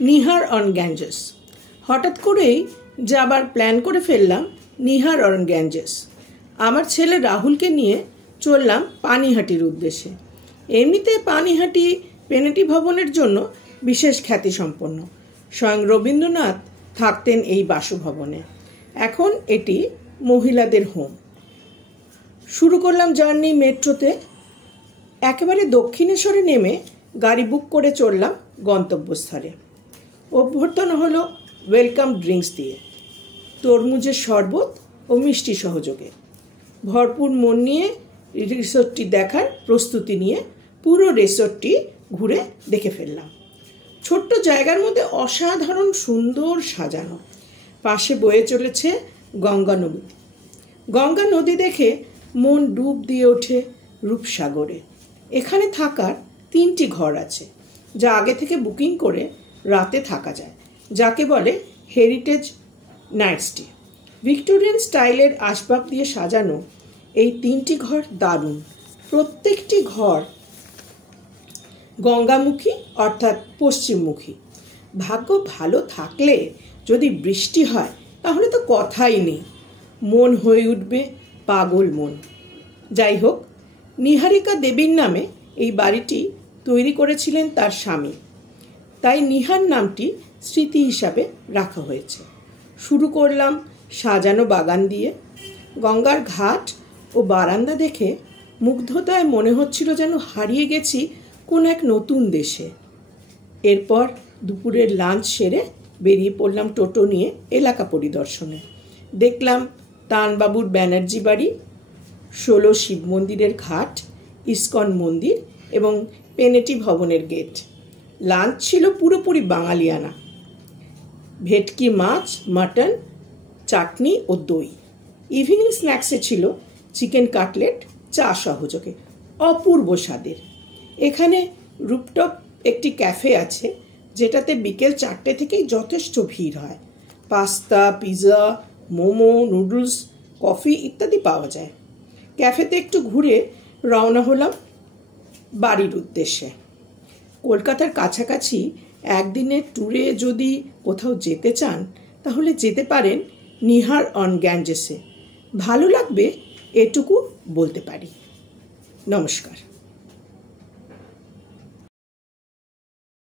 Nihar on Ganges. হঠাৎ করেই যাবার প্ল্যান করে ফেললাম নিহার অন গ্যাঞ্জেস। আমার ছেলে রাহুলকে নিয়ে চললাম পানিহাটির উদ্দেশ্যে। এমনিতে পানিহাটি পেনেটি ভবনের জন্য বিশেষ খ্যাতিসম্পন্ন। স্বয়ং রবীন্দ্রনাথ থাকতেন এই বাসভবনে। এখন এটি মহিলাদের হোম। শুরু করলাম জার্নি মেট্রোতে। একেবারে দক্ষিণেশ্বরে নেমে গাড়ি বুক করে চললাম গন্তব্যস্থলে। অভ্যর্থনা হলো ওয়েলকাম ড্রিঙ্কস দিয়ে, তরমুজের শরবত ও মিষ্টি সহযোগে। ভরপুর মন নিয়ে রিসোর্টটি দেখার প্রস্তুতি নিয়ে পুরো রিসোর্টটি ঘুরে দেখে ফেললাম। ছোট্ট জায়গার মধ্যে অসাধারণ সুন্দর সাজানো। পাশে বয়ে চলেছে গঙ্গা নদী। গঙ্গা নদী দেখে মন ডুব দিয়ে ওঠে রূপসাগরে। এখানে থাকার 3টি ঘর আছে, যা আগে থেকে বুকিং করে রাতে থাকা যায়, যাকে বলে হেরিটেজ নাইট স্টে। ভিক্টোরিয়ান স্টাইলের আসবাব দিয়ে সাজানো এই 3টি ঘর দারুণ। প্রত্যেকটি ঘর গঙ্গামুখী অর্থাৎ পশ্চিমমুখী। ভাগ্য ভালো থাকলে যদি বৃষ্টি হয় তাহলে তো কথাই নেই, মন হয়ে উঠবে পাগল মন। যাই হোক, নিহারিকা দেবীর নামে এই বাড়িটি তৈরি করেছিলেন তার স্বামী, তাই নিহার নামটি স্মৃতি হিসাবে রাখা হয়েছে। শুরু করলাম সাজানো বাগান দিয়ে। গঙ্গার ঘাট ও বারান্দা দেখে মুগ্ধতায় মনে হচ্ছিল যেন হারিয়ে গেছি কোন এক নতুন দেশে। এরপর দুপুরের লাঞ্চ সেরে বেরিয়ে পড়লাম টোটো নিয়ে এলাকা পরিদর্শনে। দেখলাম তানবাবুর ব্যানার্জি বাড়ি, 16 শিব মন্দিরের ঘাট, ইস্কন মন্দির এবং পেনেটি ভবনের গেট। লাঞ্চ ছিল পুরোপুরি বাঙালিয়ানা। ভেটকি মাছ, মাটন, চাটনি ও দই। ইভিনিং স্ন্যাক্সে ছিল চিকেন কাটলেট, চা সহযোগে। অপূর্ব স্বাদের। এখানে রুপটপ একটি ক্যাফে আছে, যেটাতে বিকেল 4টে থেকেই যথেষ্ট ভিড় হয়। Pasta, pizza, momo, noodles, coffee ইত্যাদি পাওয়া যায়। ক্যাফেতে একটু ঘুরে রওনা হলাম বাড়ির উদ্দেশ্যে। কলকাতার কাছাকাছি একদিনের ট্যুরে যদি কোথাও যেতে চান তাহলে যেতে পারেন নিহার অন গ্যাঞ্জেসে। ভালো লাগবে এটুকু বলতে পারি। নমস্কার।